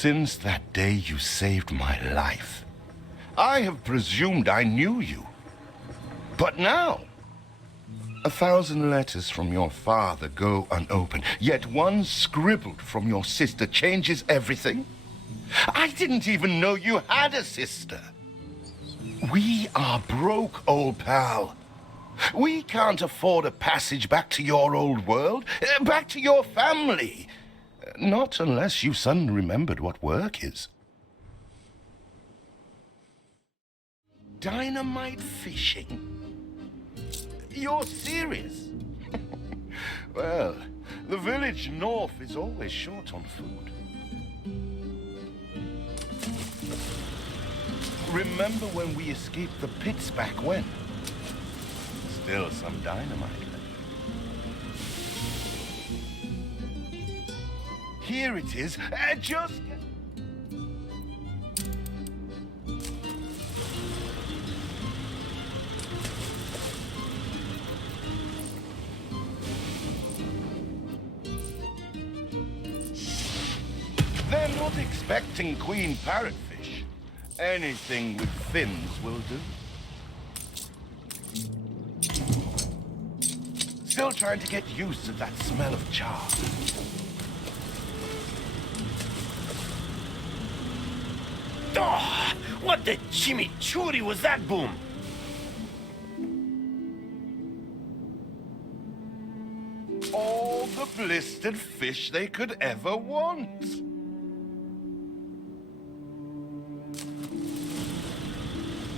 Since that day you saved my life, I have presumed I knew you. But now, 1,000 letters from your father go unopened, yet one scribbled from your sister changes everything. I didn't even know you had a sister. We are broke, old pal. We can't afford a passage back to your old world, back to your family. Not unless you suddenly remembered what work is. Dynamite fishing? You're serious? Well, the village north is always short on food. Remember when we escaped the pits back when? Still some dynamite left. Here it is, just... They're not expecting queen parrotfish. Anything with fins will do. Still trying to get used to that smell of char. Oh, what the chimichurri was that, Boom? All the blistered fish they could ever want.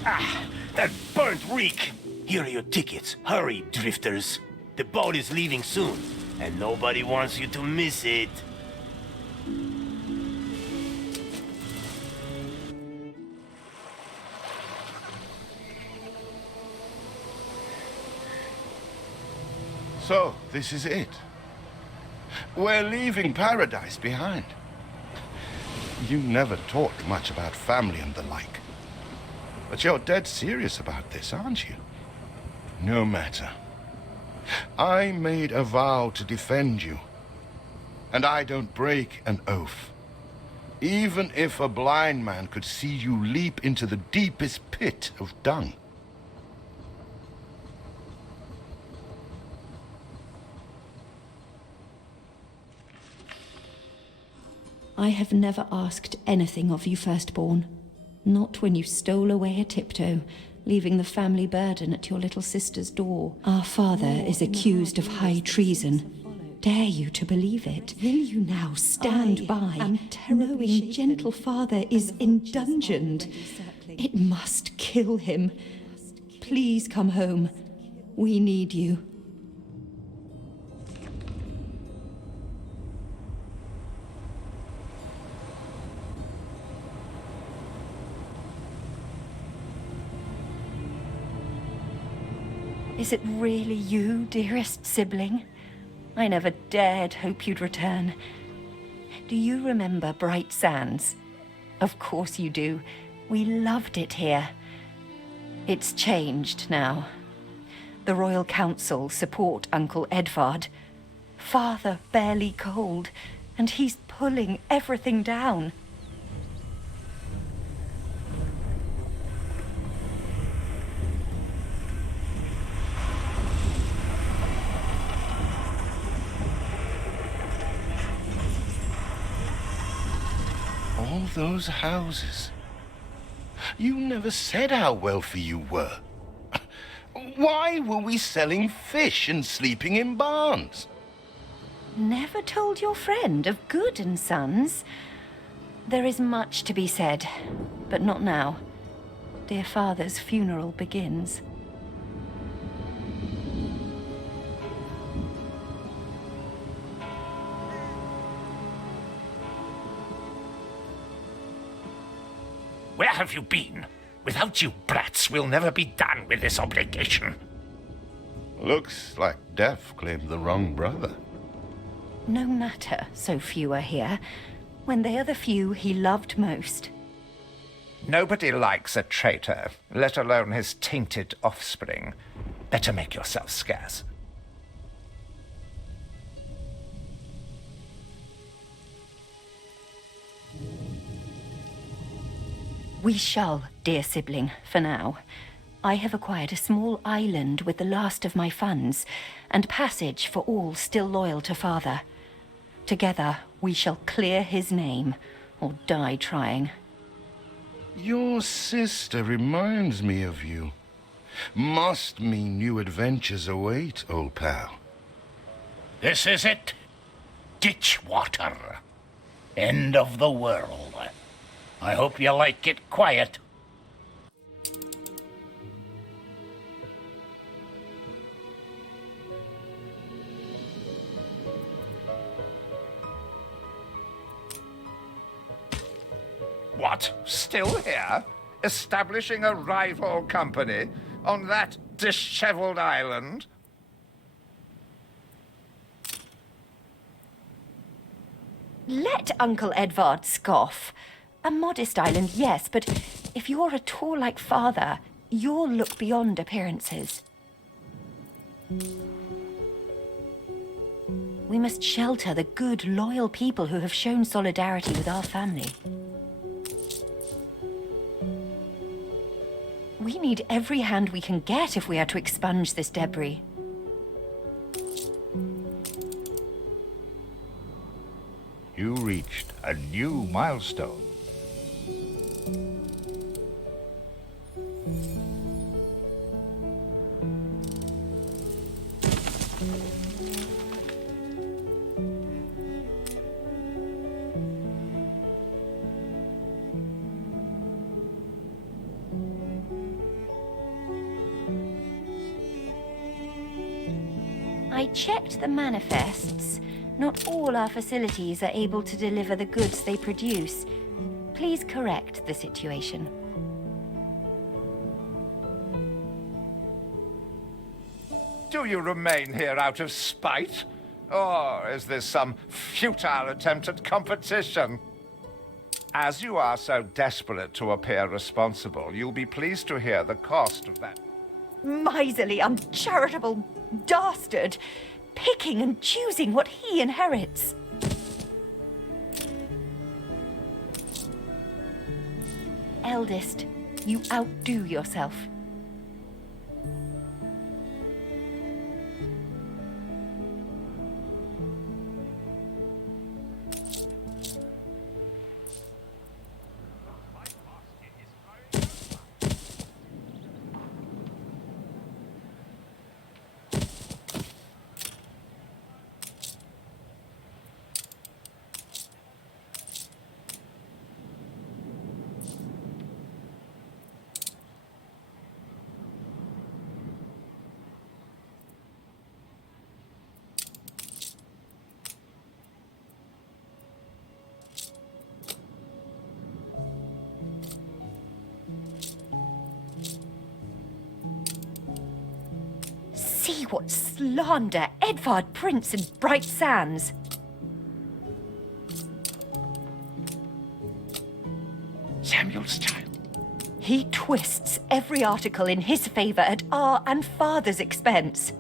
Ah, that burnt reek! Here are your tickets. Hurry, drifters. The boat is leaving soon, and nobody wants you to miss it. So, this is it. We're leaving paradise behind. You never talked much about family and the like. But you're dead serious about this, aren't you? No matter. I made a vow to defend you. And I don't break an oath. Even if a blind man could see you leap into the deepest pit of dung. I have never asked anything of you, firstborn. Not when you stole away a tiptoe, leaving the family burden at your little sister's door. Our father is accused of high treason. Dare you to believe it? Will you now stand by, knowing gentle father is indungeoned? It must kill him. Please come home. We need you. Is it really you, dearest sibling? I never dared hope you'd return. Do you remember Bright Sands? Of course you do. We loved it here. It's changed now. The Royal Council support Uncle Edvard. Father barely cold, and he's pulling everything down. All those houses. You never said how wealthy you were. Why were we selling fish and sleeping in barns? Never told your friend of Good and Sons? There is much to be said, but not now. Dear father's funeral begins. Where have you been? Without you brats, we'll never be done with this obligation. Looks like Death claimed the wrong brother. No matter, so few are here, when they are the few he loved most. Nobody likes a traitor, let alone his tainted offspring. Better make yourself scarce. We shall, dear sibling, for now. I have acquired a small island with the last of my funds, and passage for all still loyal to father. Together, we shall clear his name, or die trying. Your sister reminds me of you. Must mean new adventures await, old pal. This is it. Ditchwater. End of the world. I hope you like it quiet. What? Still here? Establishing a rival company on that disheveled island? Let Uncle Edvard scoff. A modest island, yes, but if you're at all like father, you'll look beyond appearances. We must shelter the good, loyal people who have shown solidarity with our family. We need every hand we can get if we are to expunge this debris. You reached a new milestone. I checked the manifests. Not all our facilities are able to deliver the goods they produce. Please correct the situation. Do you remain here out of spite? Or is this some futile attempt at competition? As you are so desperate to appear responsible, you'll be pleased to hear the cost of that. Miserly, uncharitable dastard, picking and choosing what he inherits. Eldest, you outdo yourself. See what slander Edvard prints in bright sands. Samuel's child. He twists every article in his favor at our and father's expense.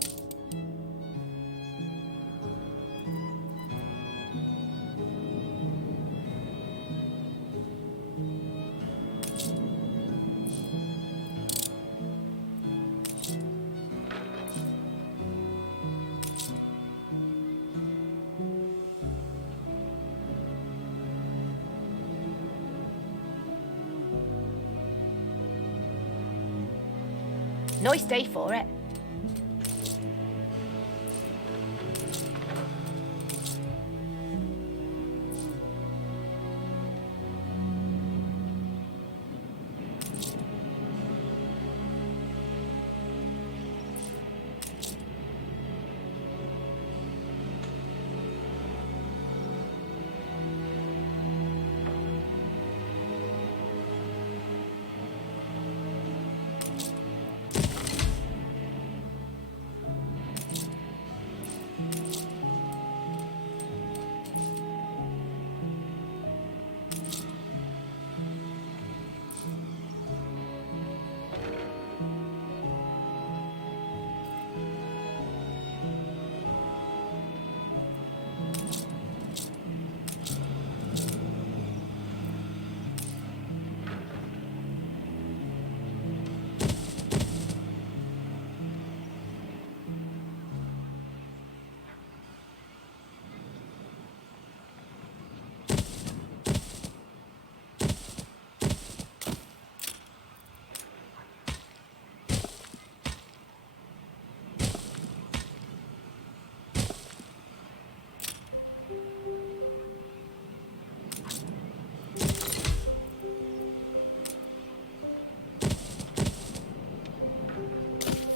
Nice day for it.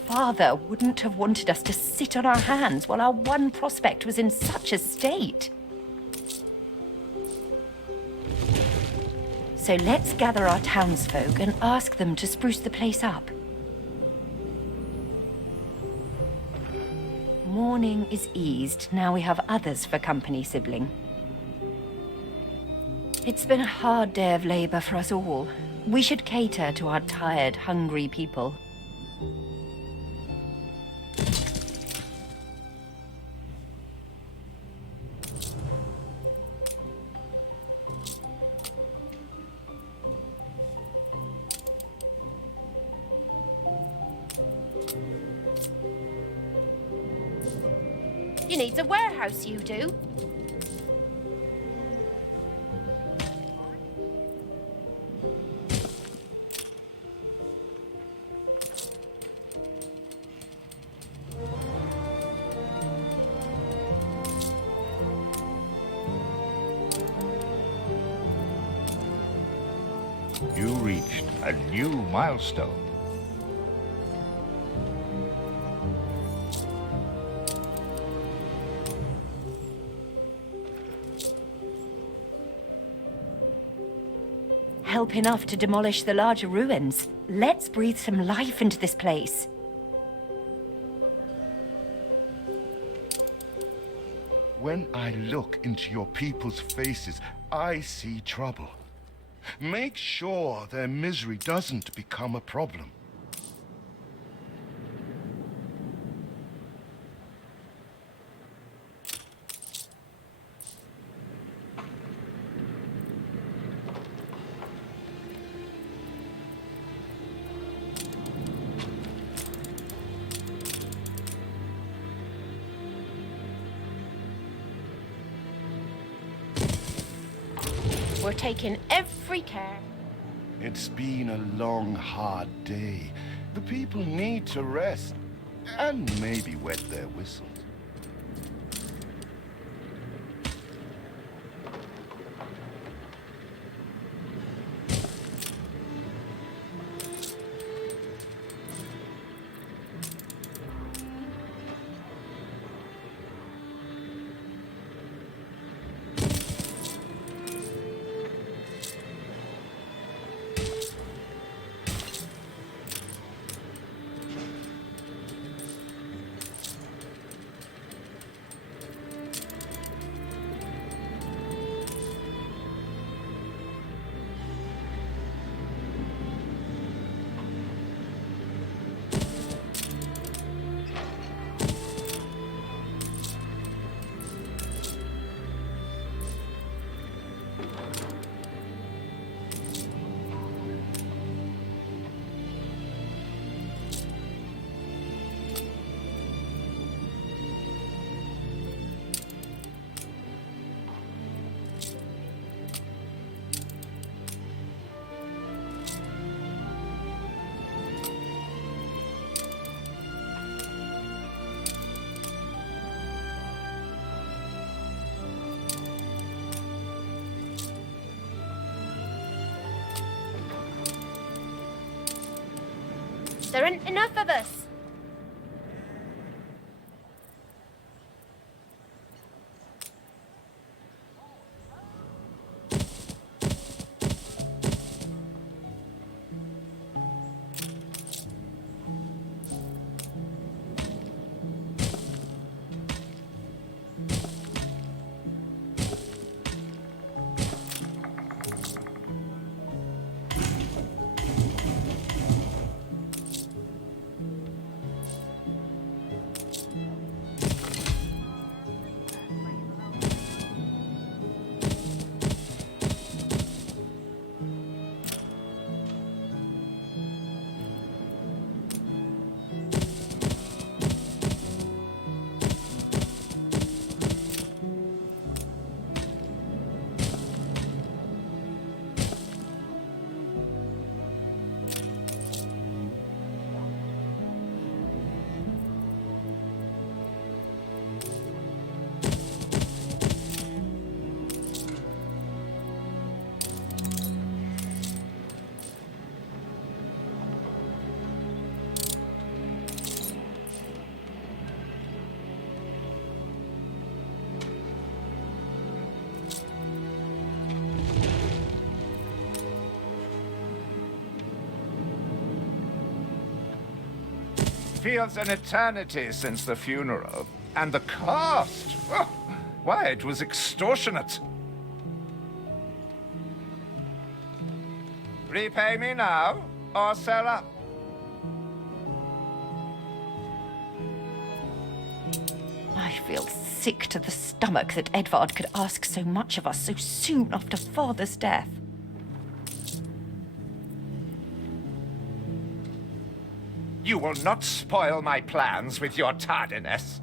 father wouldn't have wanted us to sit on our hands while our one prospect was in such a state. So let's gather our townsfolk and ask them to spruce the place up. Mourning is eased, now we have others for company, sibling. It's been a hard day of labor for us all. We should cater to our tired, hungry people. You need a warehouse, you do. You reached a new milestone. Help enough to demolish the larger ruins. Let's breathe some life into this place. When I look into your people's faces, I see trouble. Make sure their misery doesn't become a problem. We're taking every care. It's been a long, hard day. The people need to rest and maybe wet their whistles. There aren't enough of us. feels an eternity since the funeral. And the cost! Oh, why, it was extortionate. Repay me now, or sell up. I feel sick to the stomach that Edvard could ask so much of us so soon after Father's death. You will not spoil my plans with your tardiness.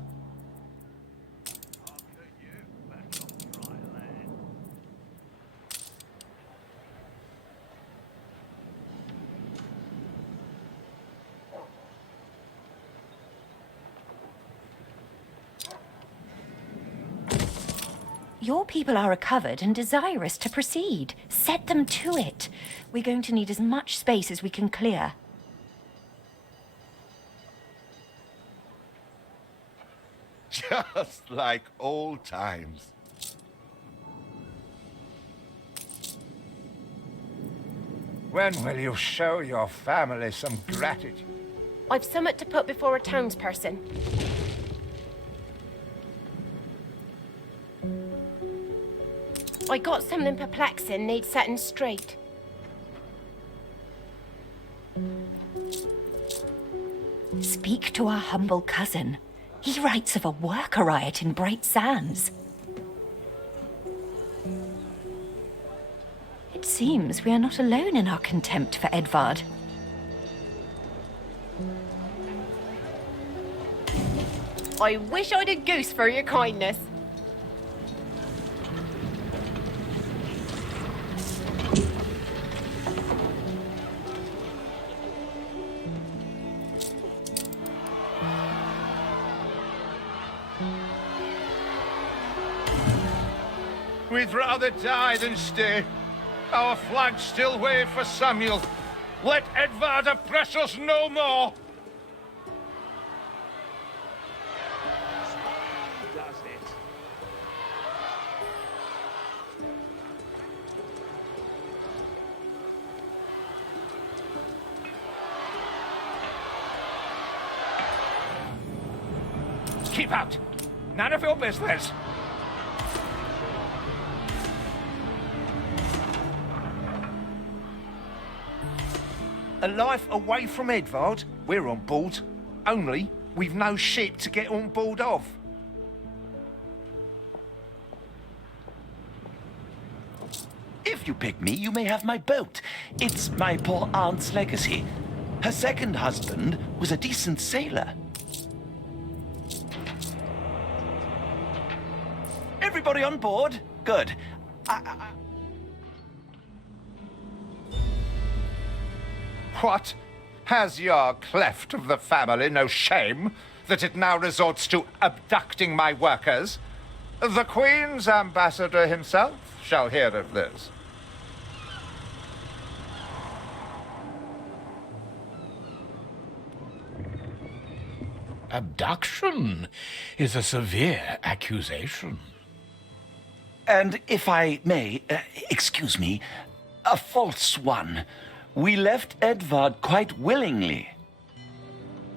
Your people are recovered and desirous to proceed. Set them to it. We're going to need as much space as we can clear. Just like old times. When will you show your family some gratitude? I've somewhat to put before a townsperson. I got something perplexing needs setting straight. Speak to our humble cousin. He writes of a worker riot in Bright Sands. It seems we are not alone in our contempt for Edvard. I wish I'd a goose for your kindness. We'd rather die than stay. Our flags still wave for Samuel. Let Edvard oppress us no more. Keep out. None of your business. A life away from Edvard? We're on board. Only, we've no ship to get on board of. If you pick me, you may have my boat. It's my poor aunt's legacy. Her second husband was a decent sailor. Everybody on board? Good. What? Has your cleft of the family no shame that it now resorts to abducting my workers? The Queen's ambassador himself shall hear of this. Abduction is a severe accusation. And if I may, excuse me, a false one. We left Edvard quite willingly.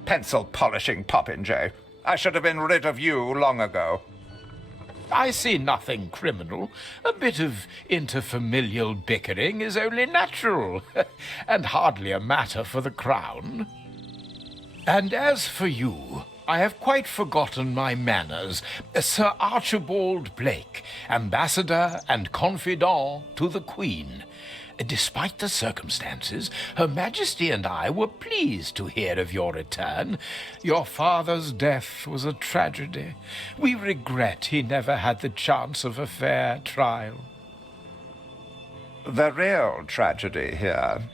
Pencil polishing popinjay. I should have been rid of you long ago. I see nothing criminal. A bit of interfamilial bickering is only natural, and hardly a matter for the crown. And as for you, I have quite forgotten my manners. Sir Archibald Blake, ambassador and confidant to the Queen. Despite the circumstances, Her Majesty and I were pleased to hear of your return. Your father's death was a tragedy. We regret he never had the chance of a fair trial. The real tragedy here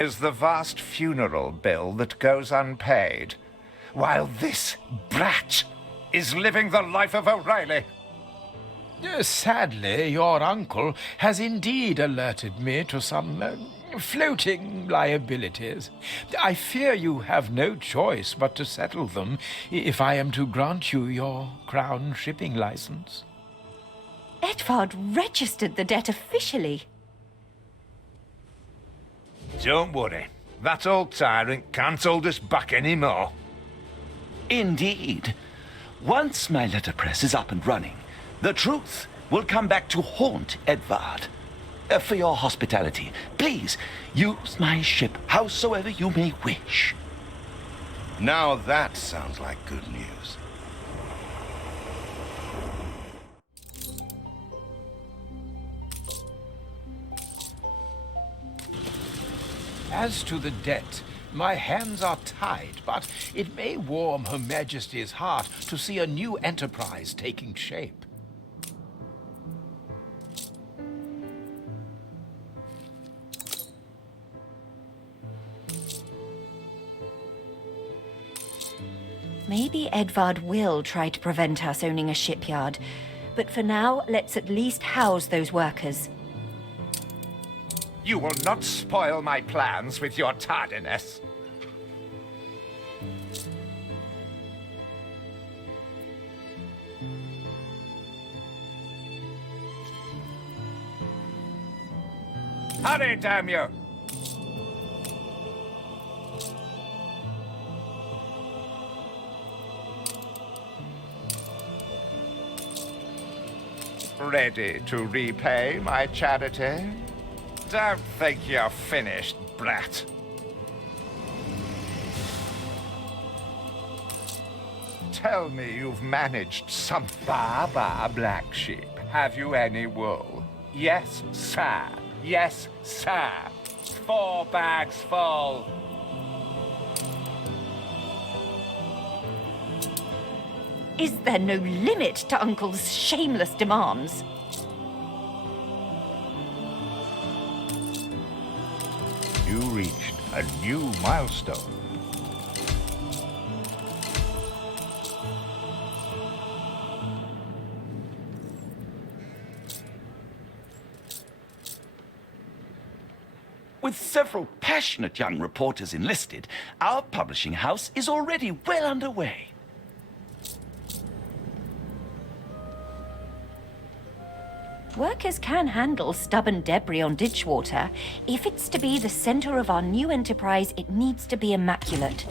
is the vast funeral bill that goes unpaid, while this brat is living the life of O'Reilly. Sadly, your uncle has indeed alerted me to some floating liabilities. I fear you have no choice but to settle them if I am to grant you your crown shipping license. Edvard registered the debt officially. Don't worry. That old tyrant can't hold us back anymore. Indeed. Once my letterpress is up and running, the truth will come back to haunt Edvard. For your hospitality, please use my ship howsoever you may wish. Now that sounds like good news. As to the debt, my hands are tied, but it may warm Her Majesty's heart to see a new enterprise taking shape. Maybe Edvard will try to prevent us owning a shipyard, but for now, let's at least house those workers. You will not spoil my plans with your tardiness. Hurry, damn you! Ready to repay my charity? Don't think you're finished, brat. Tell me you've managed some Baba black sheep. Have you any wool? Yes, sir. Yes, sir. 4 bags full. Is there no limit to Uncle's shameless demands? You reached a new milestone. With several passionate young reporters enlisted, our publishing house is already well underway. Workers can handle stubborn debris on ditch water. If it's to be the center of our new enterprise, it needs to be immaculate.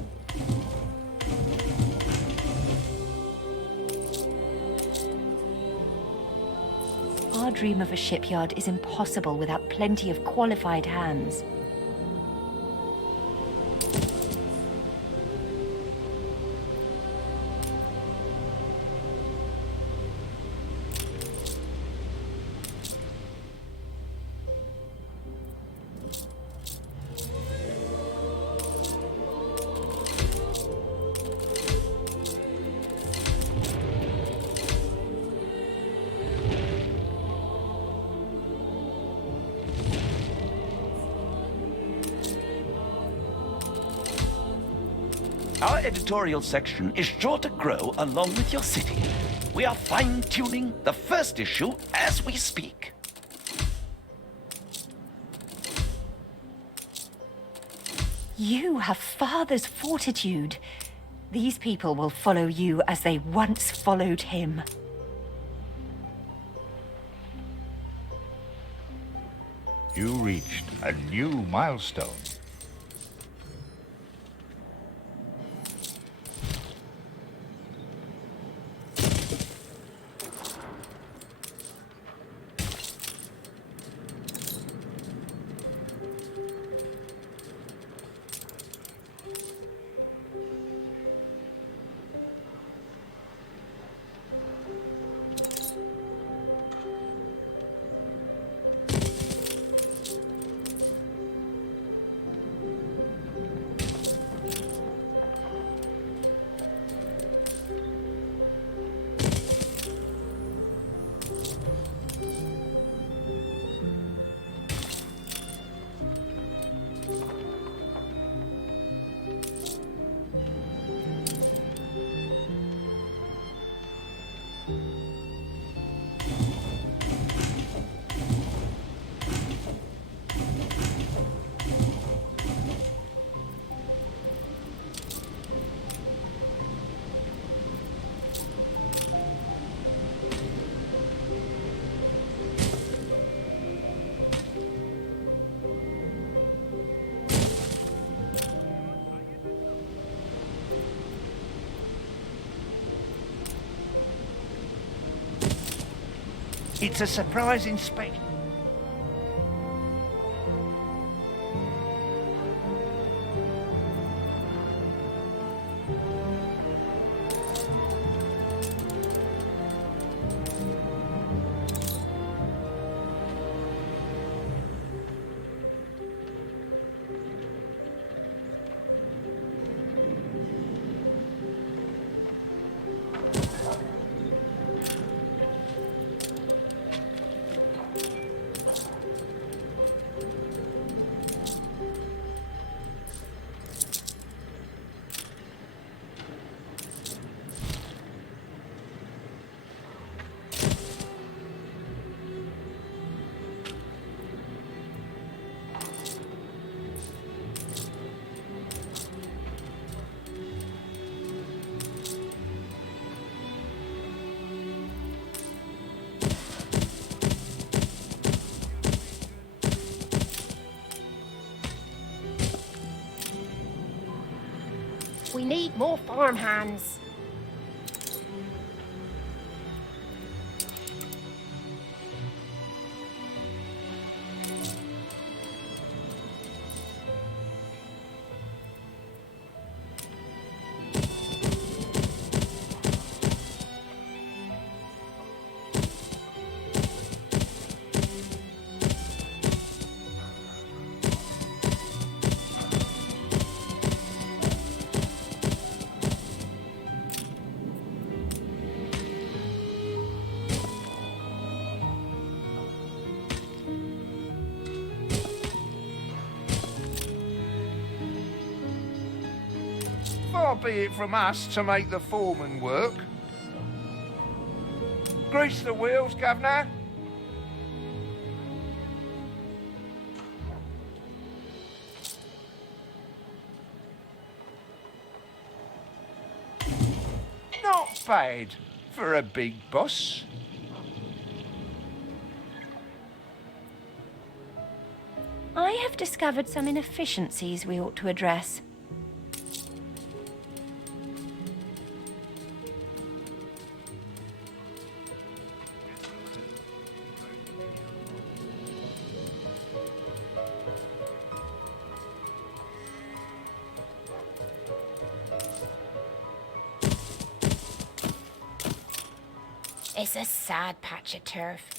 Our dream of a shipyard is impossible without plenty of qualified hands. Our editorial section is sure to grow along with your city. We are fine-tuning the first issue as we speak. You have father's fortitude. These people will follow you as they once followed him. You reached a new milestone. It's a surprising spec. We need more farmhands. Far be it from us to make the foreman work. Grease the wheels, Governor. Not bad for a big boss. I have discovered some inefficiencies we ought to address. It's a sad patch of turf.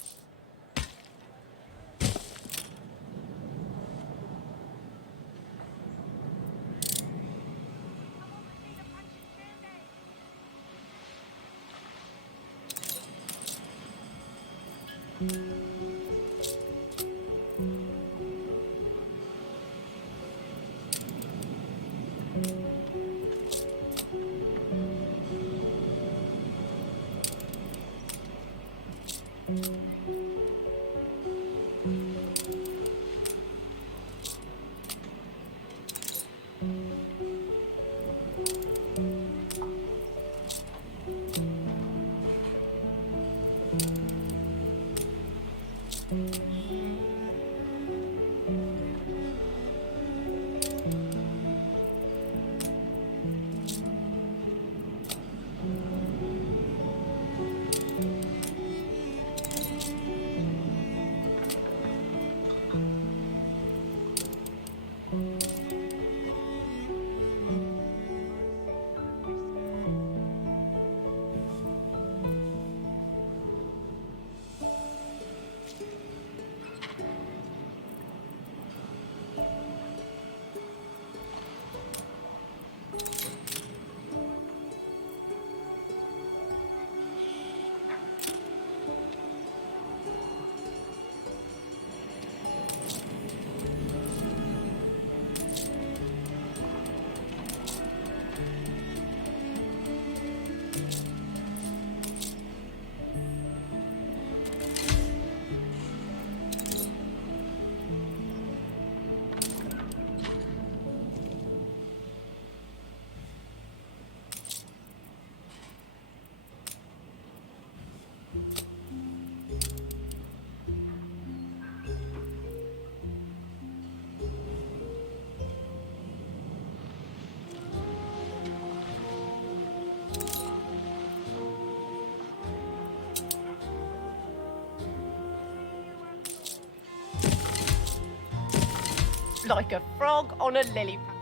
like a frog on a lily pad.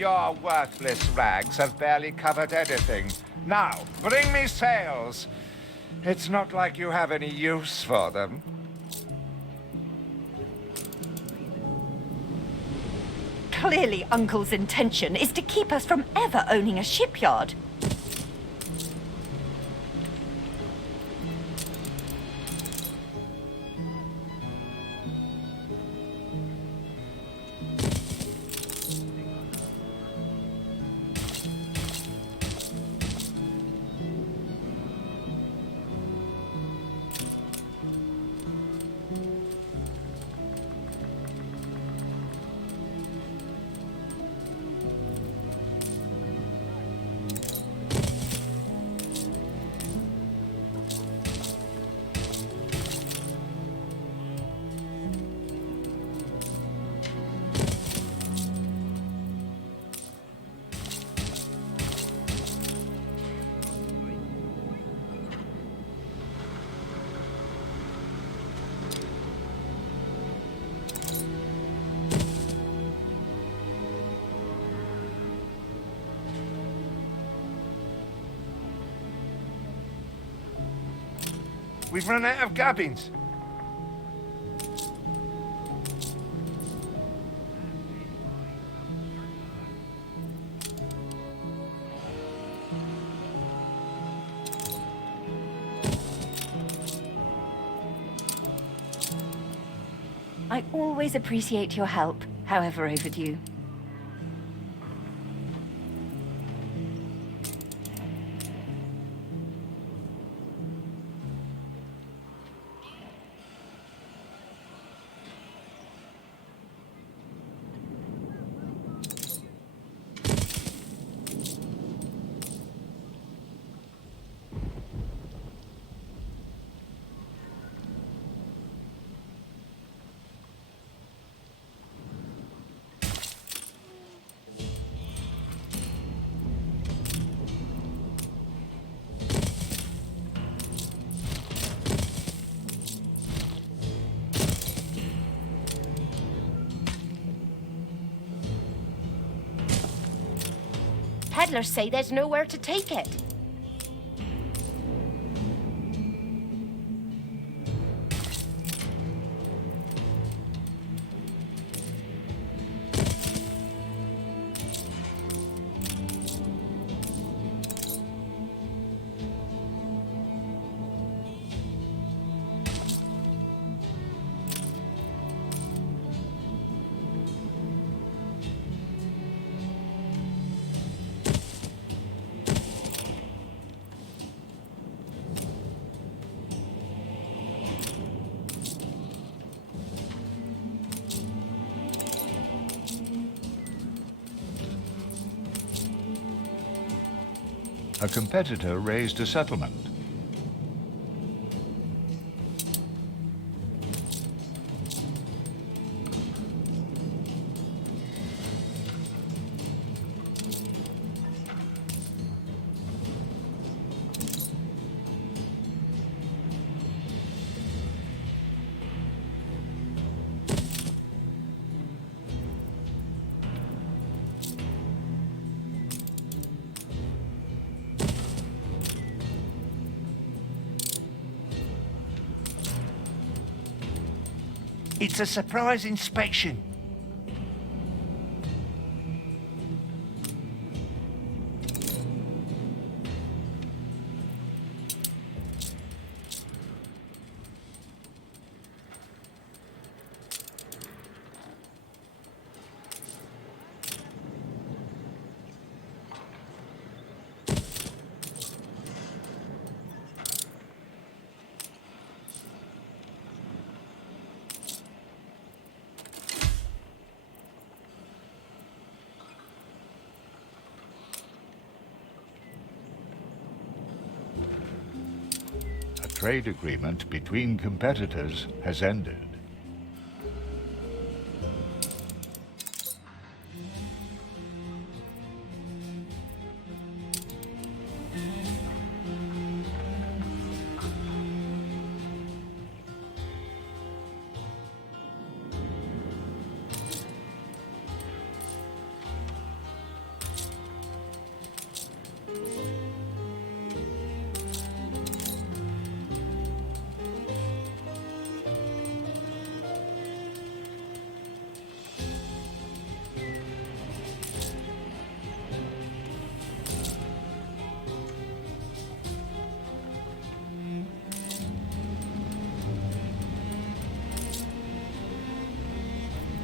Your worthless rags have barely covered anything. Now, bring me sails. It's not like you have any use for them. Clearly, Uncle's intention is to keep us from ever owning a shipyard. We've run out of cabins. I always appreciate your help, however overdue. Peddlers say there's nowhere to take it. A competitor raised a settlement. It's a surprise inspection. A trade agreement between competitors has ended.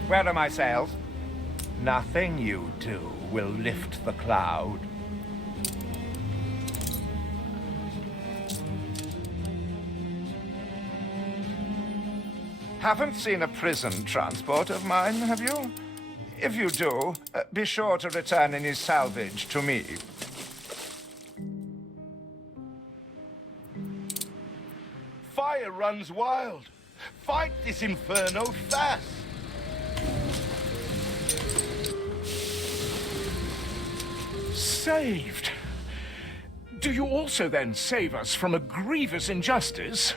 Where are my sails? Nothing you do will lift the cloud. Haven't seen a prison transport of mine, have you? If you do, be sure to return any salvage to me. Fire runs wild. Fight this inferno fast. Saved? Do you also then save us from a grievous injustice?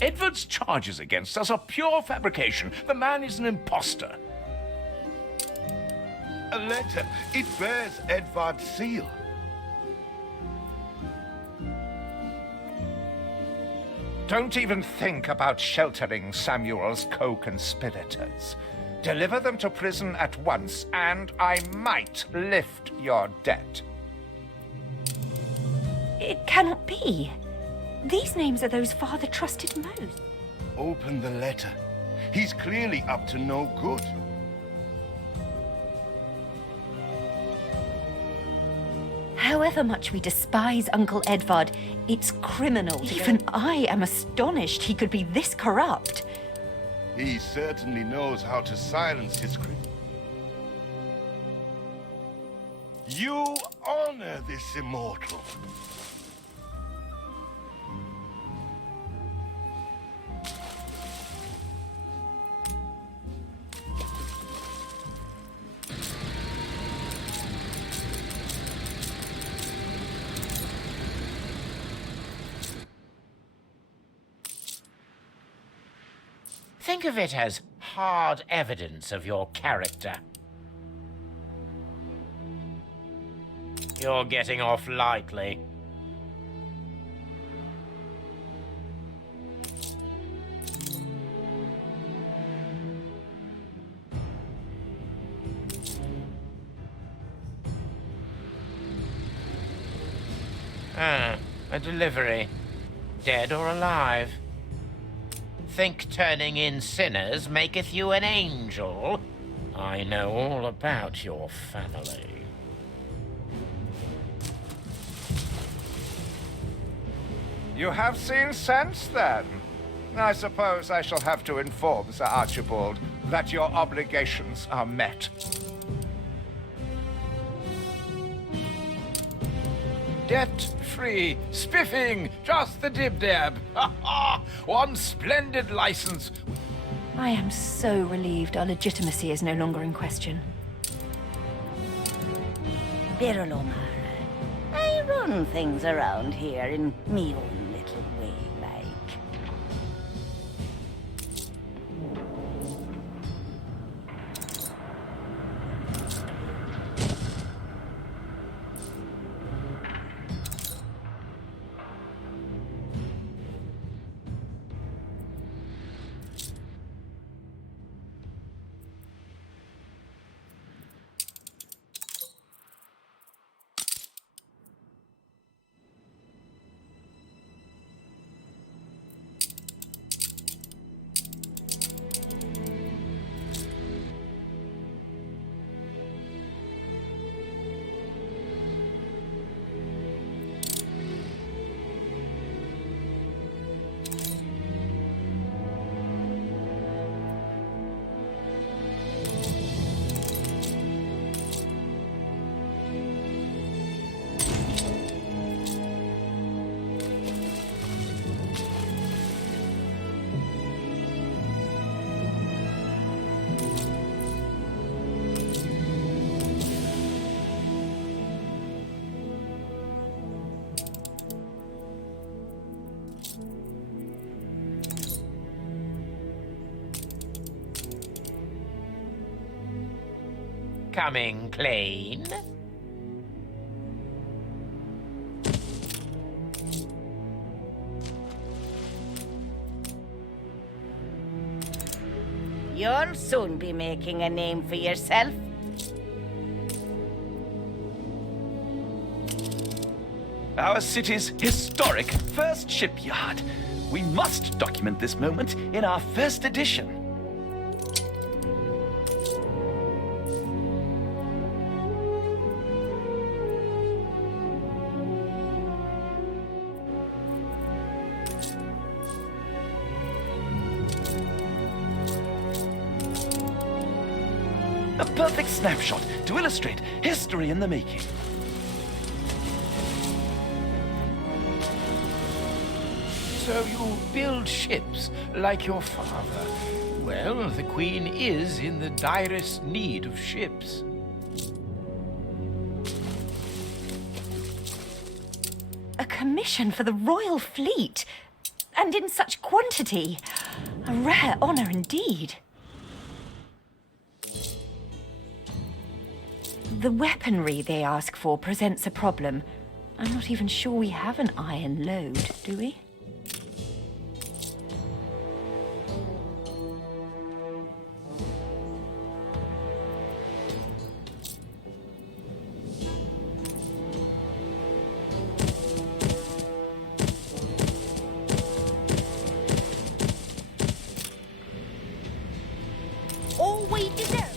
Edward's charges against us are pure fabrication. The man is an imposter. A letter. It bears Edvard's seal. Don't even think about sheltering Samuel's co-conspirators. Deliver them to prison at once, and I might lift your debt. It cannot be. These names are those Father trusted most. Open the letter. He's clearly up to no good. However much we despise Uncle Edvard, it's criminal. Even I am astonished he could be this corrupt. He certainly knows how to silence his critics. You honor this immortal. Think of it as hard evidence of your character. You're getting off lightly. Ah, a delivery. Dead or alive? Think turning in sinners maketh you an angel? I know all about your family. You have seen sense, then? I suppose I shall have to inform Sir Archibald that your obligations are met. Debt-free, spiffing, just the dib-dab. Ha ha! One splendid license. I am so relieved our legitimacy is no longer in question. Birolomar, I run things around here in me own little way, like. coming clean? You'll soon be making a name for yourself. Our city's historic first shipyard. We must document this moment in our first edition. A perfect snapshot to illustrate history in the making. So you build ships like your father. Well, the Queen is in the direst need of ships. A commission for the royal fleet, and in such quantity. A rare honor indeed. The weaponry they ask for presents a problem. I'm not even sure we have an iron load, do we? All we deserve.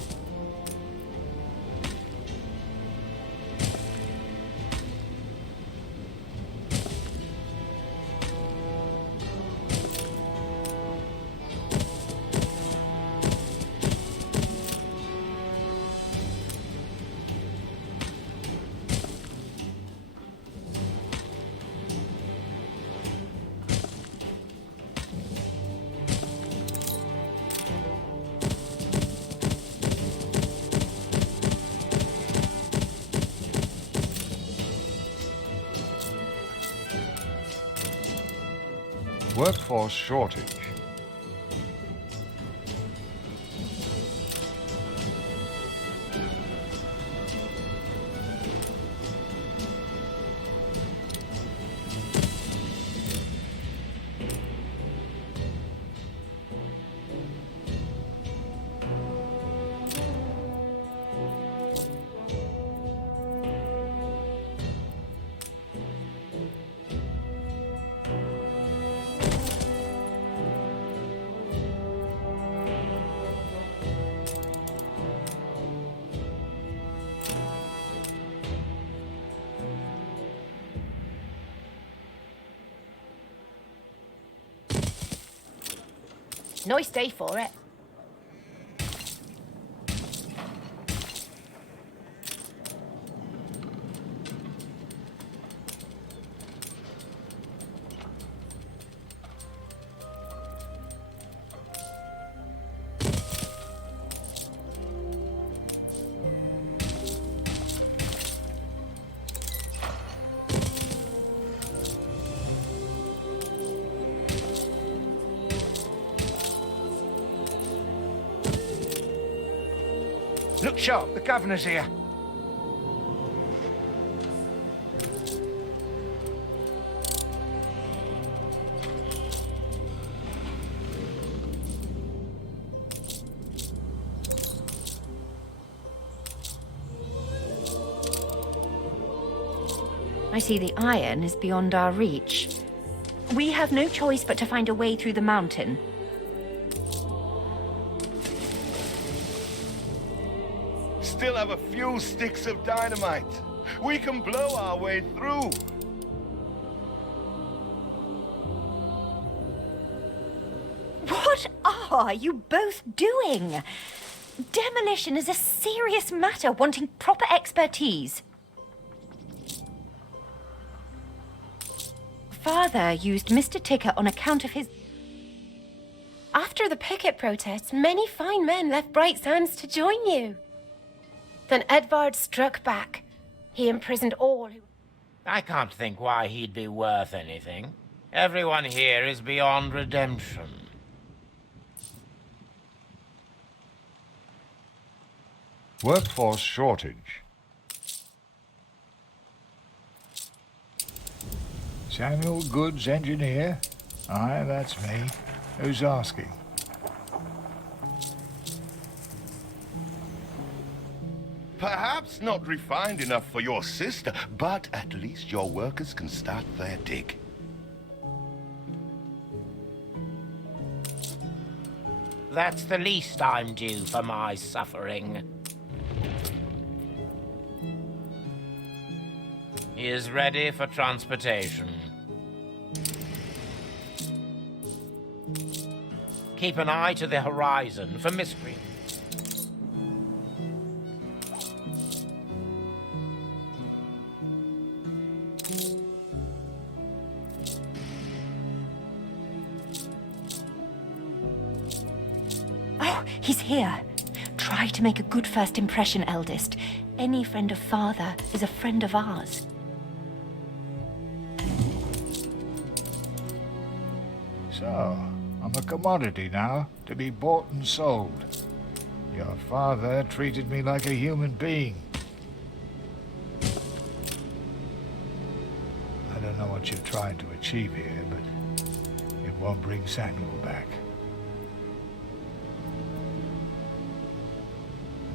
Workforce shortage. Nice day for it. Look sharp, the governor's here. I see the iron is beyond our reach. We have no choice but to find a way through the mountain. Still have a few sticks of dynamite. We can blow our way through. What are you both doing? Demolition is a serious matter wanting proper expertise. Father used Mr. Ticker on account of his... After the picket protests, many fine men left Bright Sands to join you. Then Edvard struck back. He imprisoned all who... I can't think why he'd be worth anything. Everyone here is beyond redemption. Workforce shortage. Samuel Goods, engineer? Aye, that's me. Who's asking? Perhaps not refined enough for your sister, but at least your workers can start their dig. That's the least I'm due for my suffering. He is ready for transportation. Keep an eye to the horizon for miscreants. Oh, he's here. Try to make a good first impression, eldest. Any friend of father is a friend of ours. So, I'm a commodity now, to be bought and sold. Your father treated me like a human being. I don't know what you're trying to achieve here, but it won't bring Samuel back.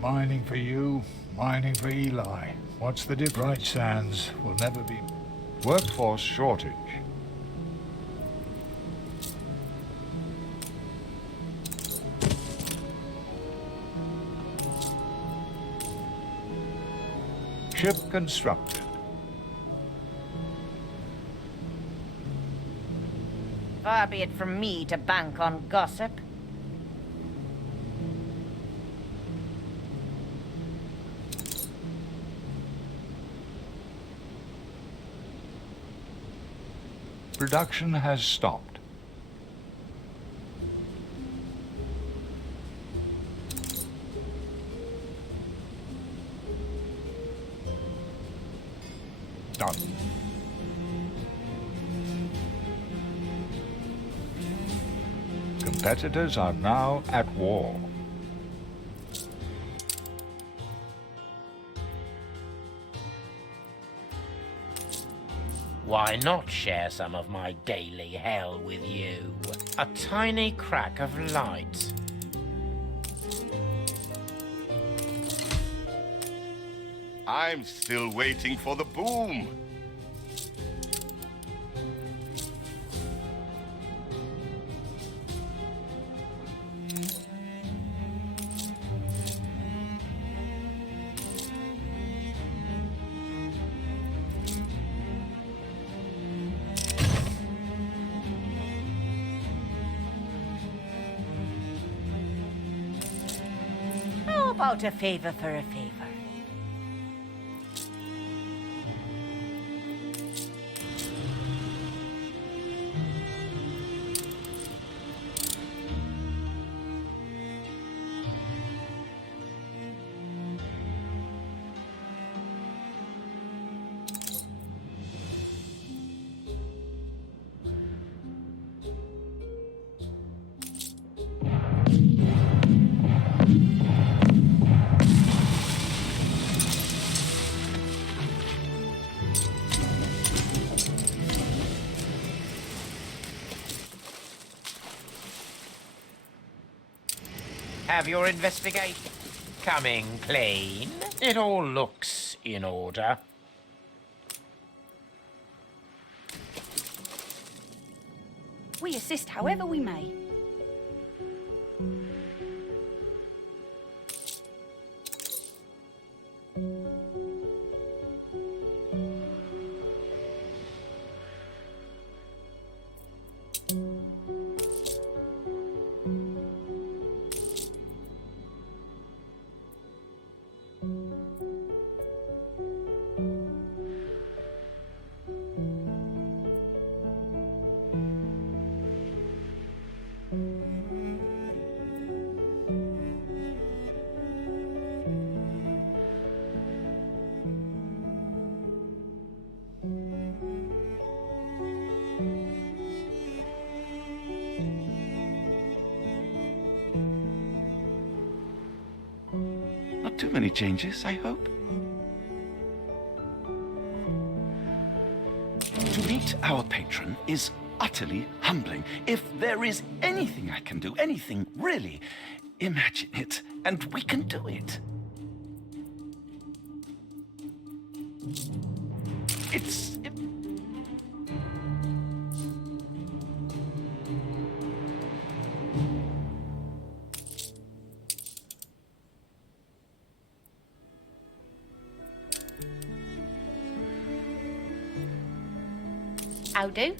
Mining for you, mining for Eli. What's the difference? Bright sands will never be... Workforce shortage. Ship constructed. Far be it from me to bank on gossip. Production has stopped. Done. Competitors are now at war. Why not share some of my daily hell with you? A tiny crack of light. I'm still waiting for the boom. How about a favor for a favor? Have your investigation coming clean? It all looks in order. We assist however we may. too many changes, I hope. To meet our patron is utterly humbling. If there is anything I can do, anything really, imagine it, and we can do it. It's... How do?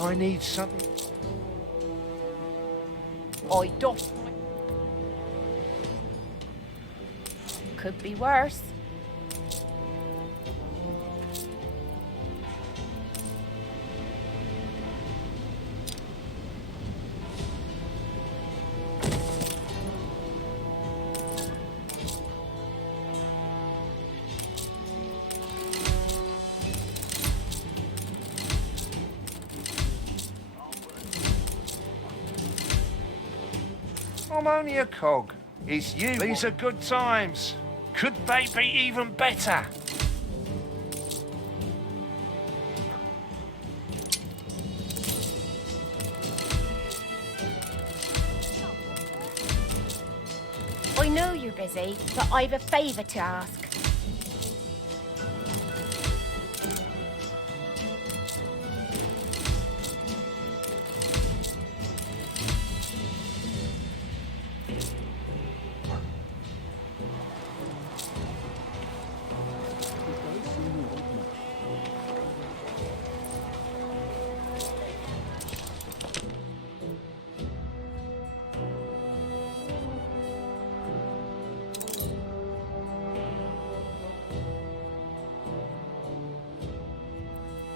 I need something. I don't. Could be worse. I'm only a cog. It's you. These are good times. Could they be even better? I know you're busy, but I've a favour to ask.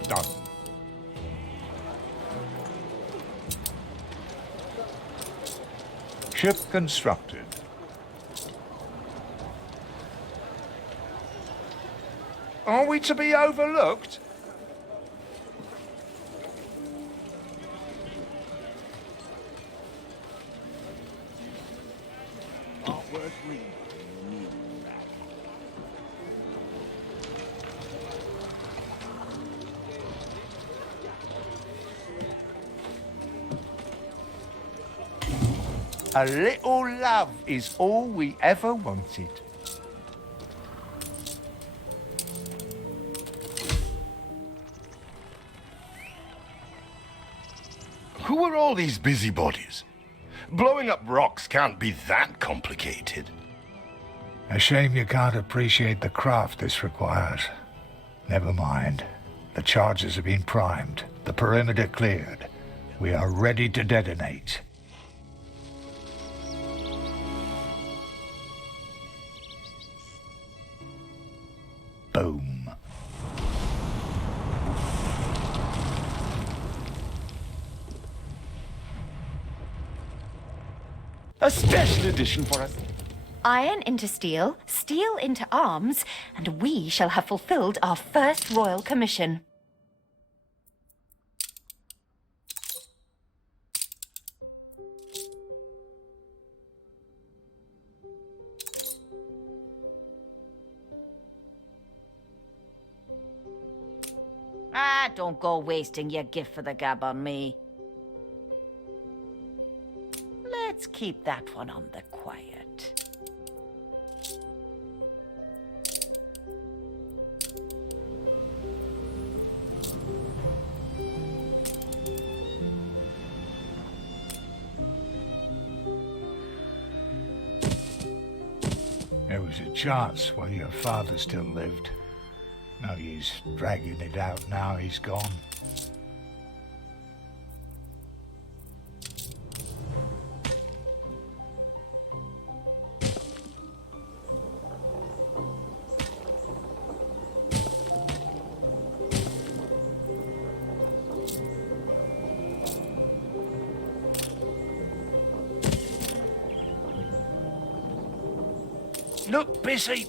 Done. Ship constructed. Are we to be overlooked? A little love is all we ever wanted. Who are all these busybodies? Blowing up rocks can't be that complicated. A shame you can't appreciate the craft this requires. Never mind. The charges have been primed. The perimeter cleared. We are ready to detonate. Boom. A special edition for us. Iron into steel, steel into arms, and we shall have fulfilled our first royal commission. Ah, don't go wasting your gift for the gab on me. Let's keep that one on the quiet. There was a chance while your father still lived. No use dragging it out now he's gone. Look busy,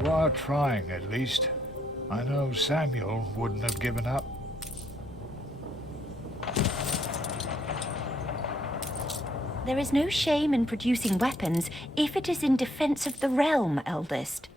You are trying, at least. I know Samuel wouldn't have given up. There is no shame in producing weapons if it is in defense of the realm, eldest.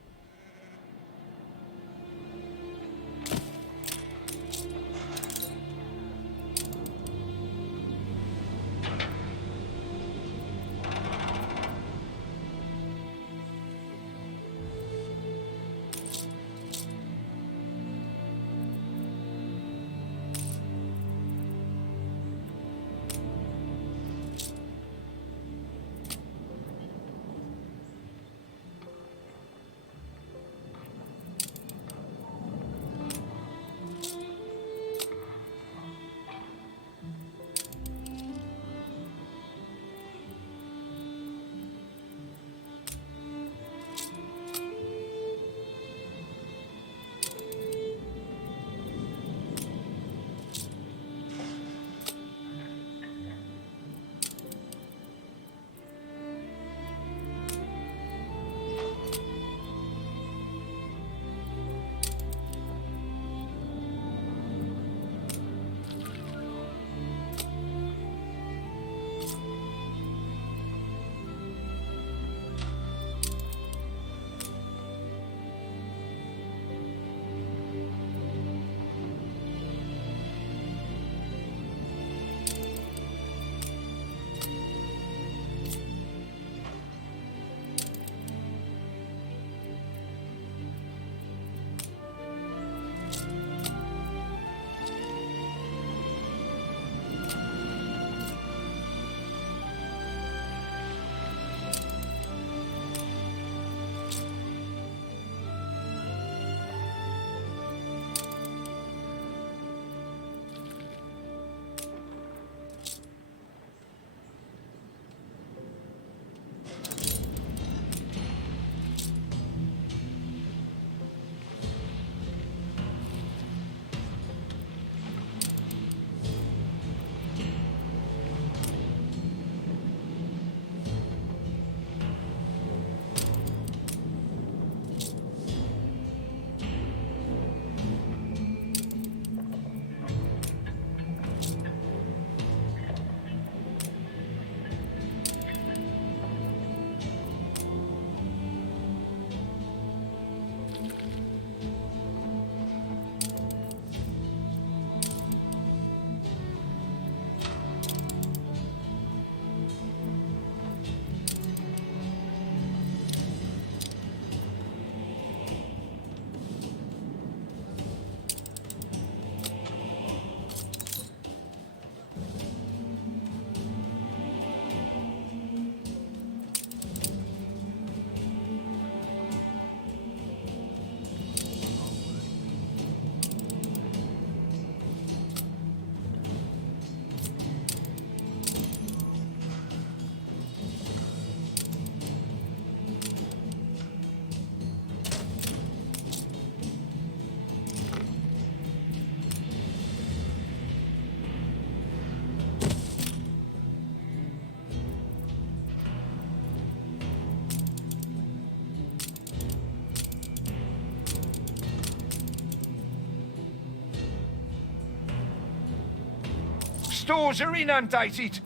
Stores are inundated.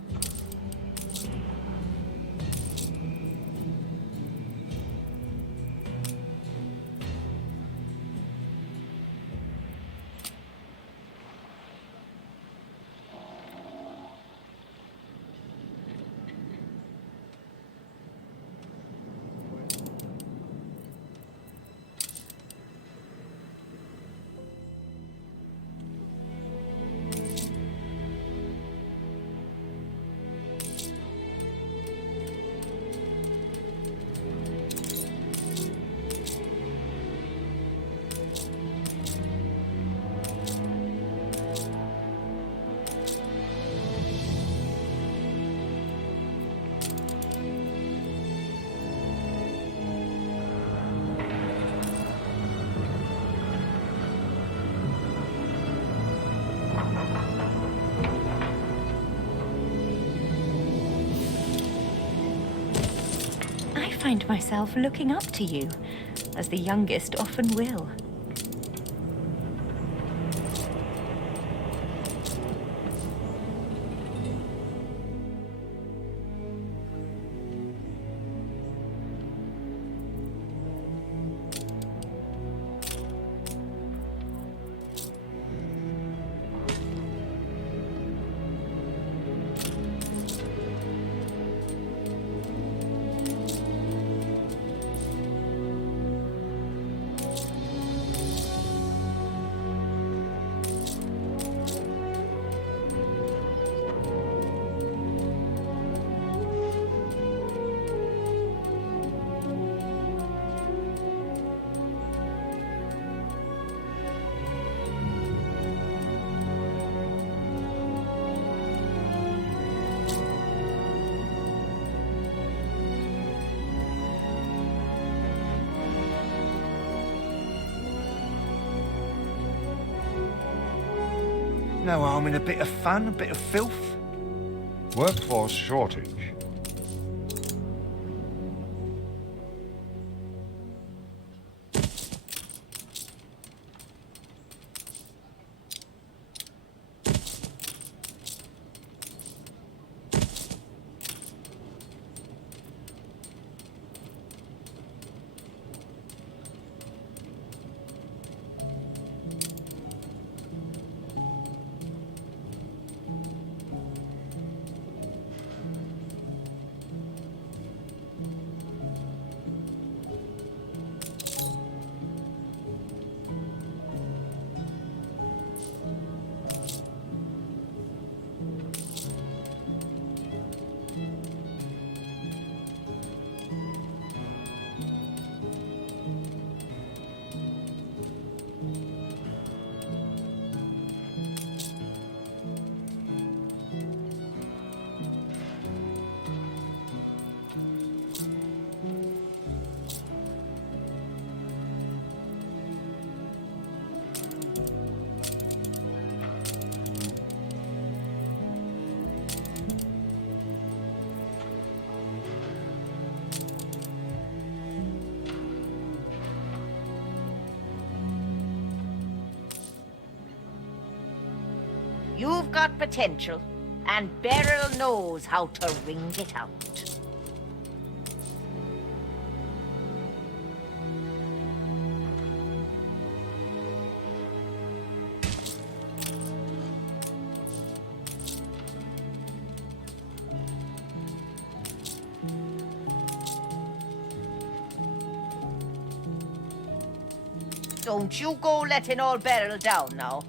find myself looking up to you, as the youngest often will. No harm in a bit of fun, a bit of filth. Workforce shortage. You've got potential, and Beryl knows how to wring it out. Don't you go letting old Beryl down now.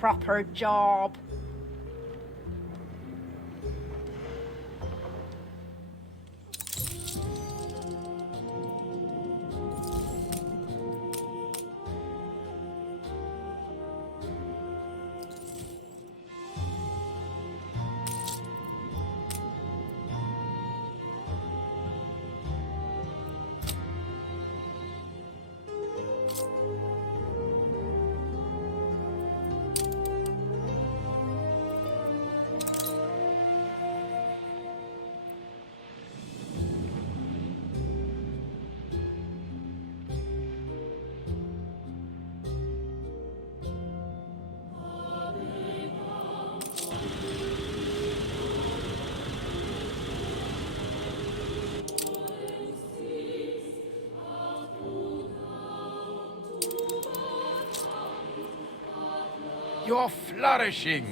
Proper job. You're flourishing.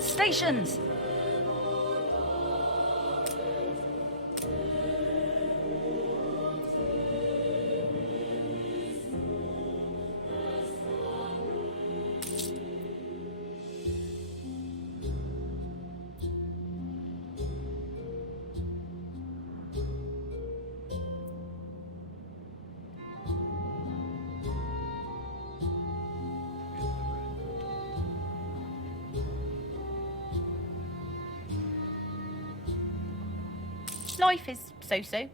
Stations! life is so-so.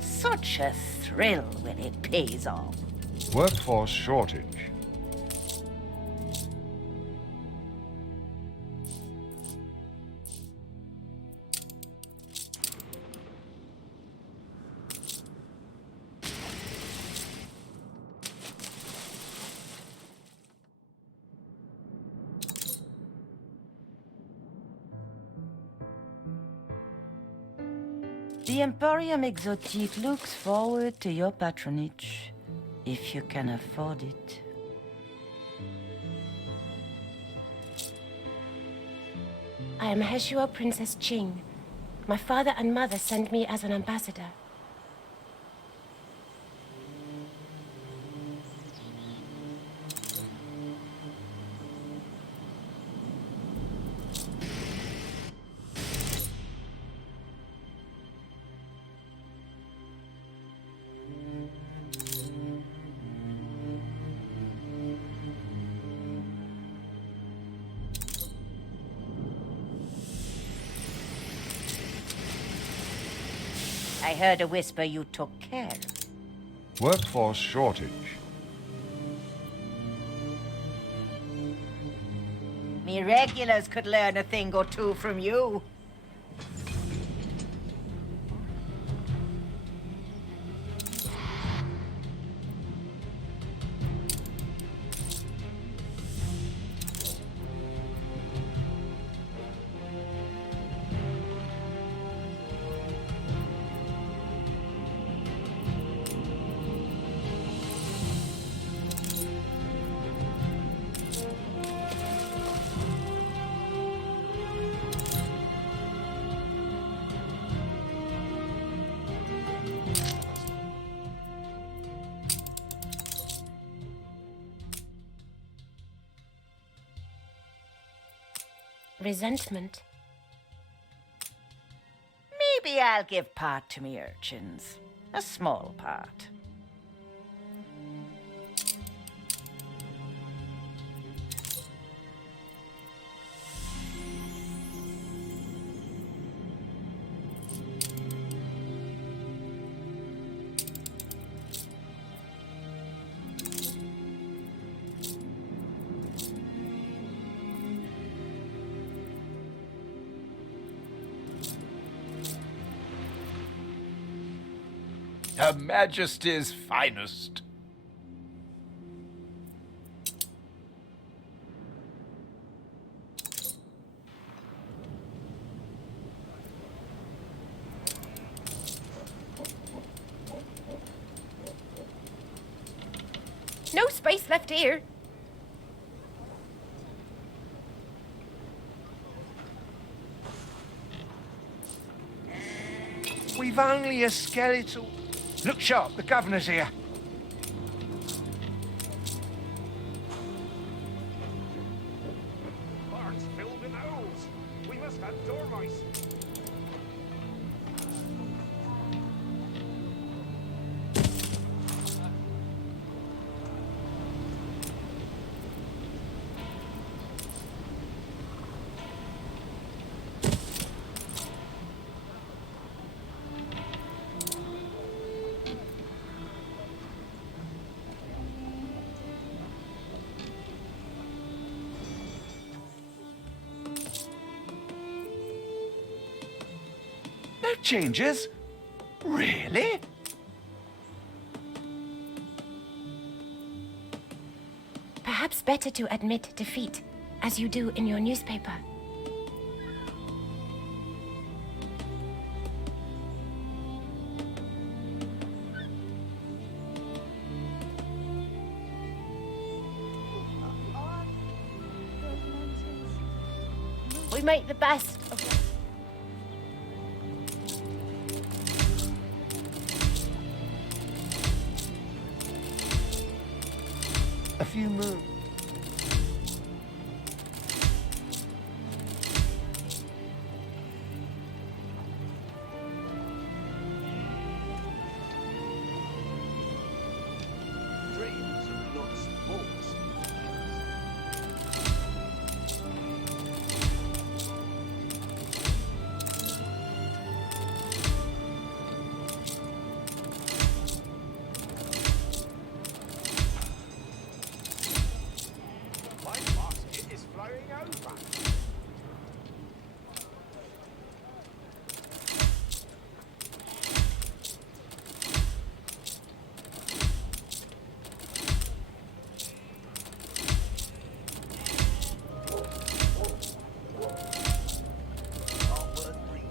Such a thrill when it pays off. Workforce shortage. The Emporium Exotique looks forward to your patronage, if you can afford it. I am Heshuo Princess Qing. My father and mother sent me as an ambassador. I heard a whisper you took care of. Workforce shortage. Me regulars could learn a thing or two from you. Resentment. Maybe I'll give part to me urchins. A small part. Her Majesty's finest. No space left here. We've only a skeletal. Look sharp, the governor's here. Barns filled with owls. We must have dormice. No changes? Really? Perhaps better to admit defeat, as you do in your newspaper. We make the best of... A few moons. Dreams of lots of balls. My basket is flowing over. Not worth breathing.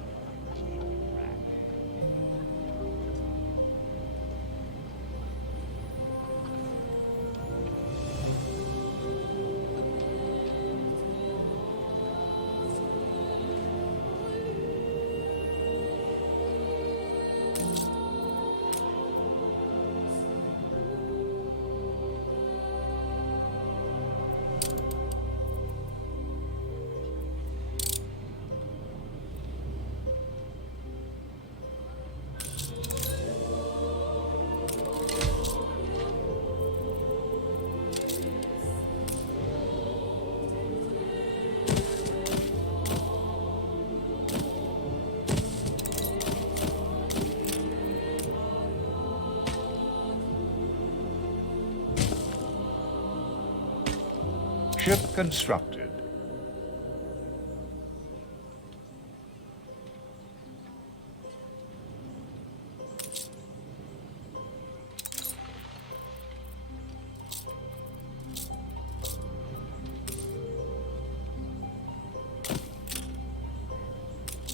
Ship constructed.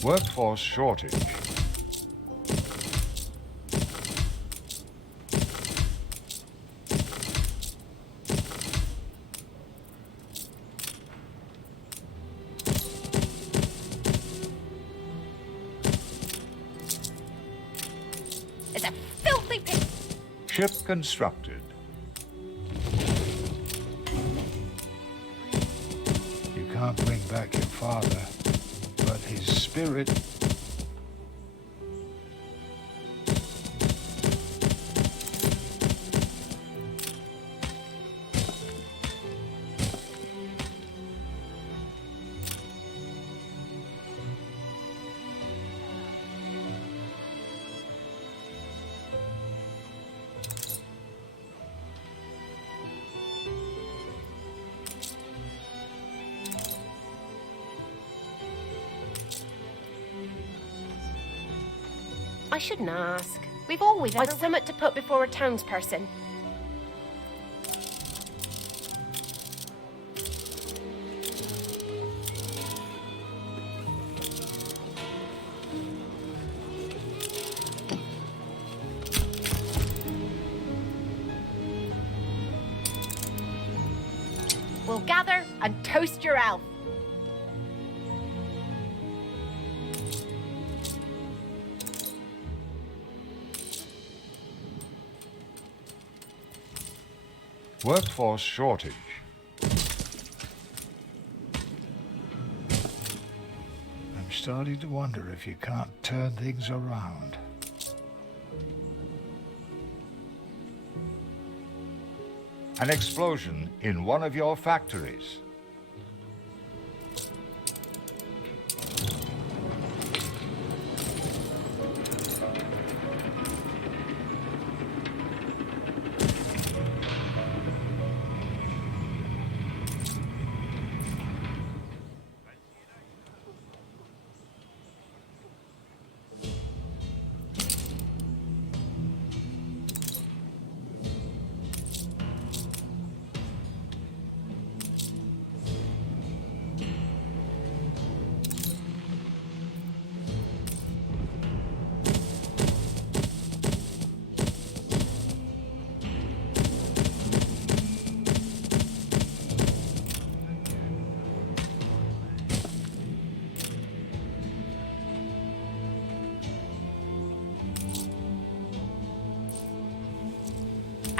Workforce shortage. It's a filthy pit. Ship constructed. You can't bring back your father, but his spirit... I shouldn't ask. We've always had something to put before a townsperson. We'll gather and toast your elf. Workforce shortage. I'm starting to wonder if you can't turn things around. An explosion in one of your factories.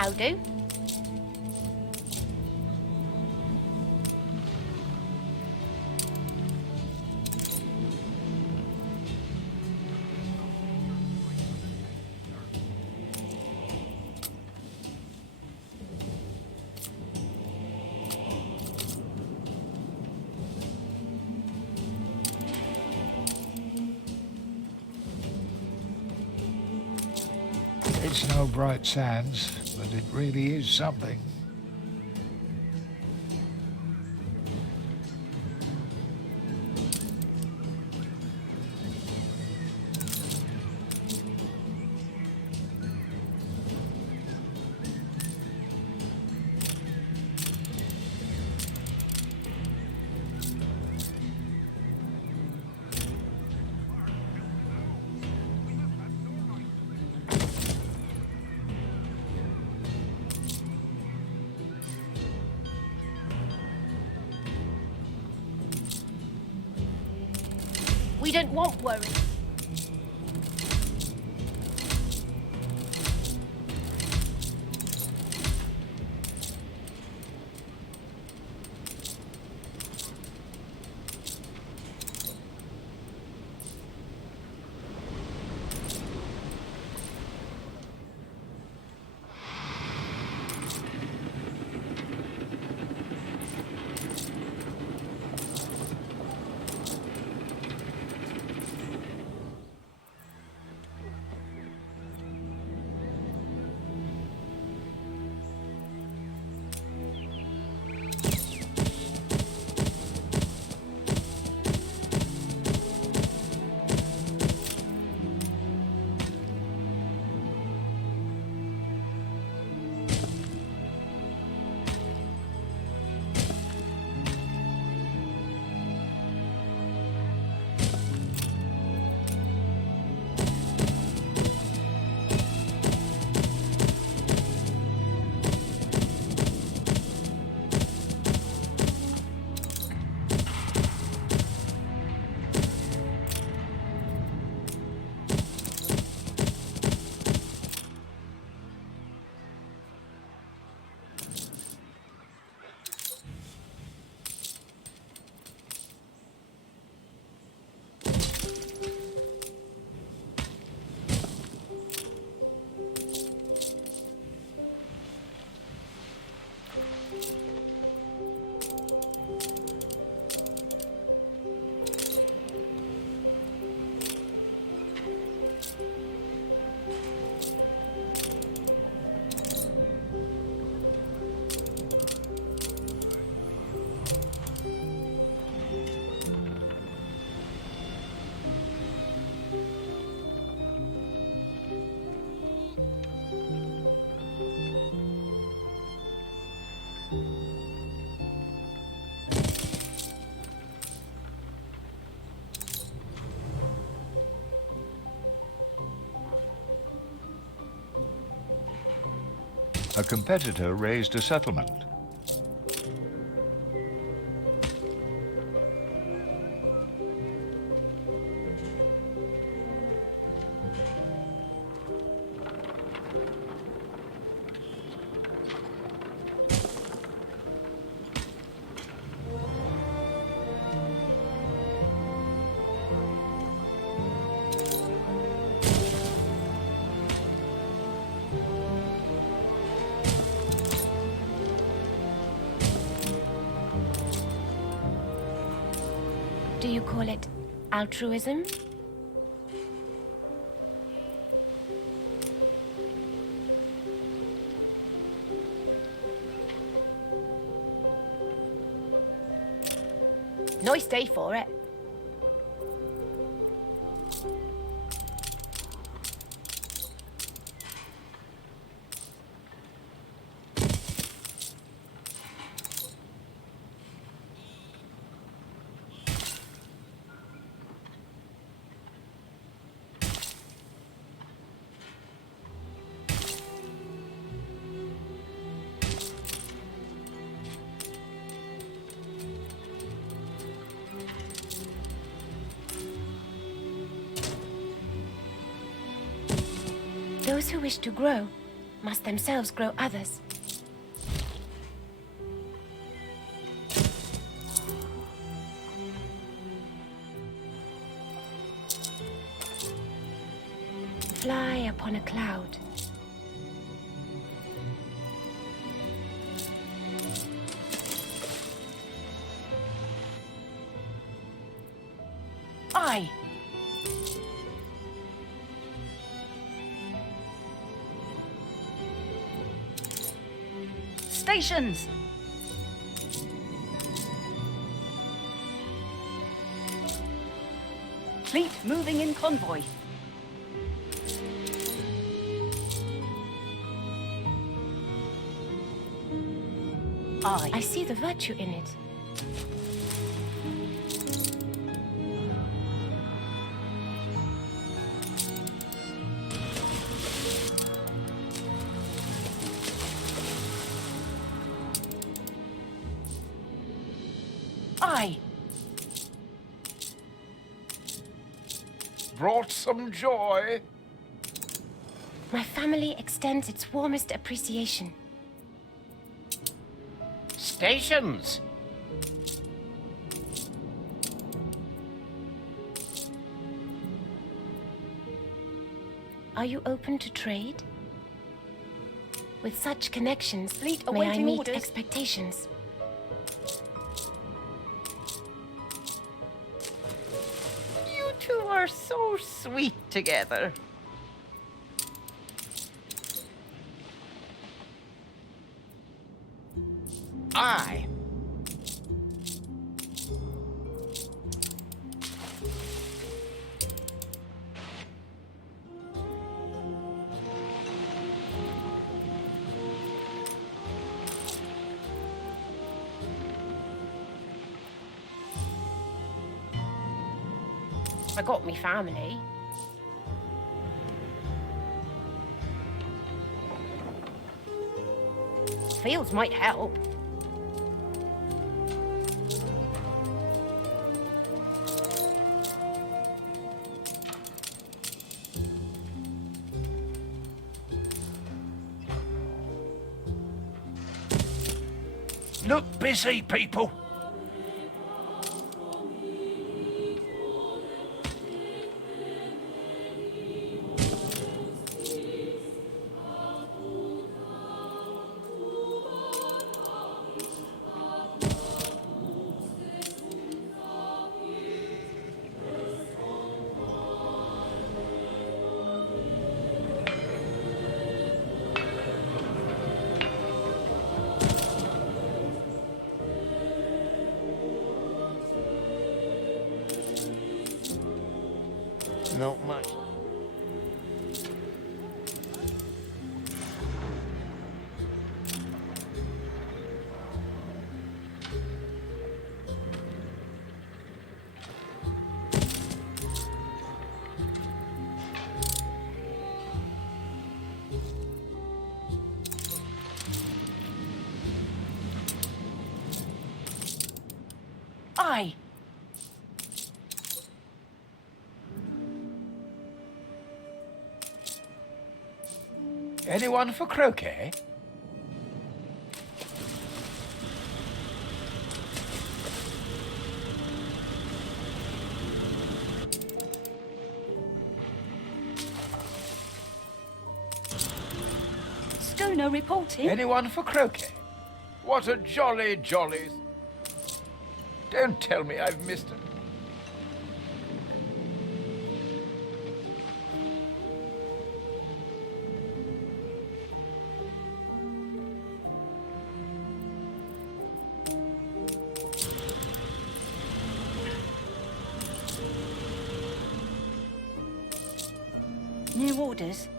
How do? It's no bright sands, but it really is something. We don't want worry. A competitor raised a settlement. Do you call it altruism? Nice day for it. Those who wish to grow must themselves grow others. Fly upon a cloud. Aye. Stations! Fleet moving in convoy. Aye. I see the virtue in it. Aye. Brought some joy. My family extends its warmest appreciation. Stations! Are you open to trade? With such connections, Fleet may I awaiting meet orders. expectations? You two are so sweet together. Aye. I got me family. Fields might help. Look busy, people. Not much. Aye. Anyone for croquet? Schooner reporting. Anyone for croquet? What a jolly, jolly... Don't tell me I've missed it. New orders.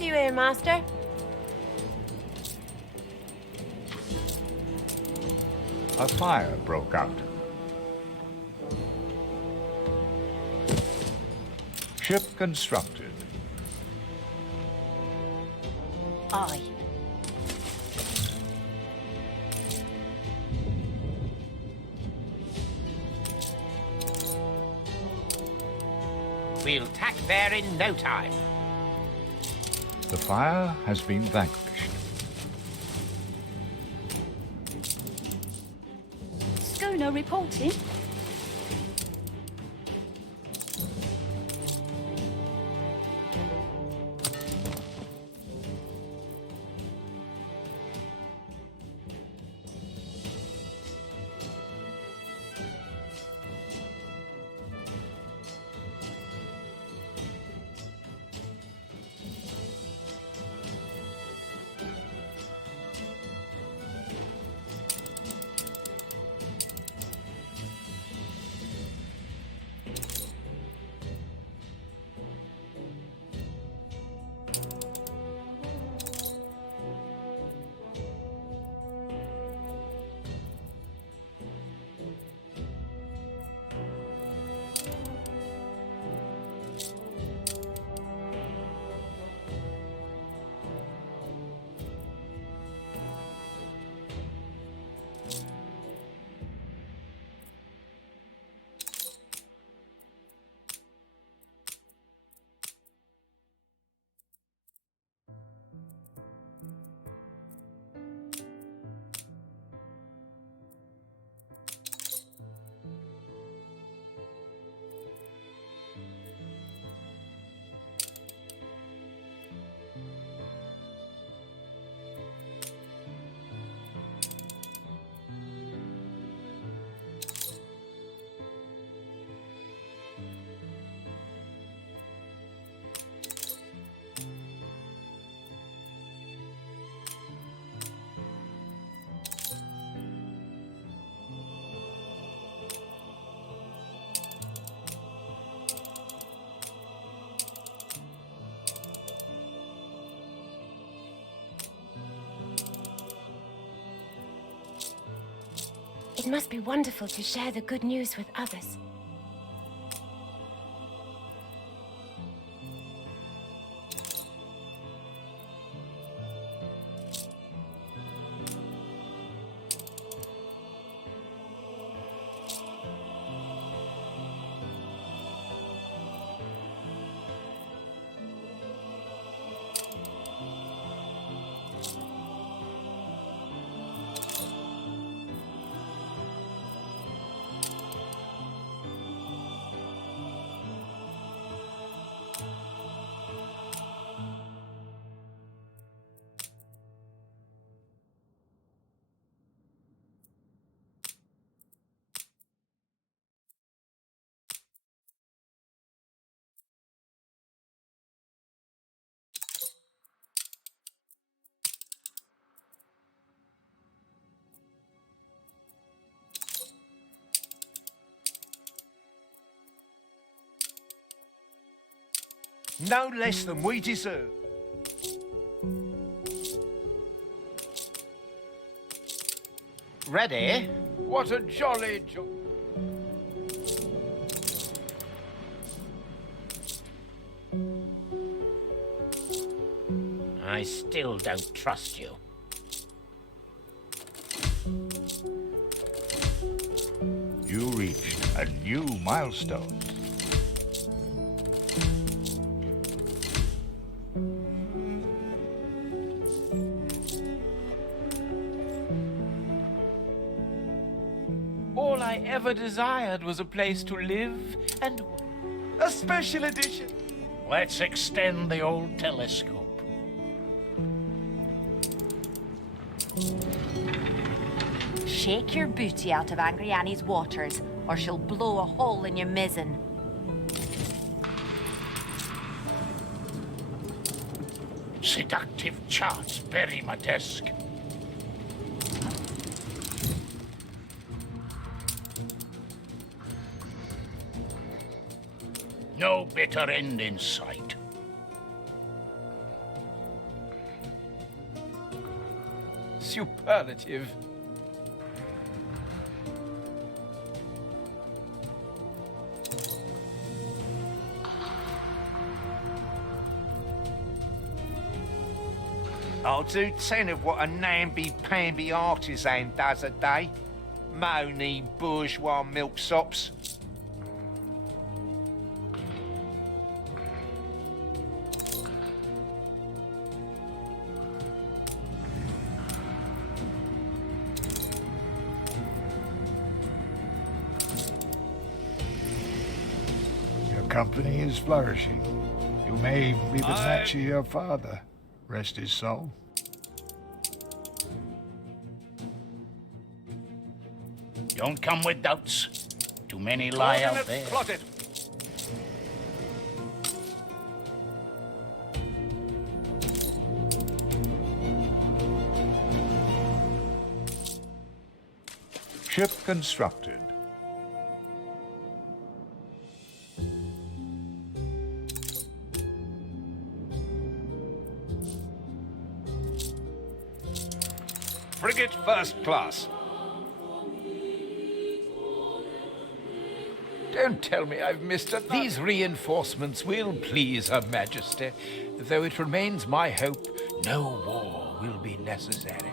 brings you here, Master? A fire broke out. Ship constructed. Aye. We'll tack there in no time. The fire has been vanquished. Schooner reporting. It must be wonderful to share the good news with others. No less than we deserve. Ready? What a jolly I still don't trust you. You reached a new milestone. All I ever desired was a place to live and... A special edition! Let's extend the old telescope. Shake your booty out of Angry Annie's waters, or she'll blow a hole in your mizzen. Seductive charts bury my desk. No bitter end in sight. superlative. I'll do 10 of what a namby-pamby artisan does a day. Moany bourgeois milksops. Your company is flourishing. You may be the match of your father. Rest his soul. Don't come with doubts. Too many lie out there. Plotted. Ship constructed. Frigate first class. Don't tell me I've missed it. These reinforcements will please Her Majesty, though it remains my hope no war will be necessary.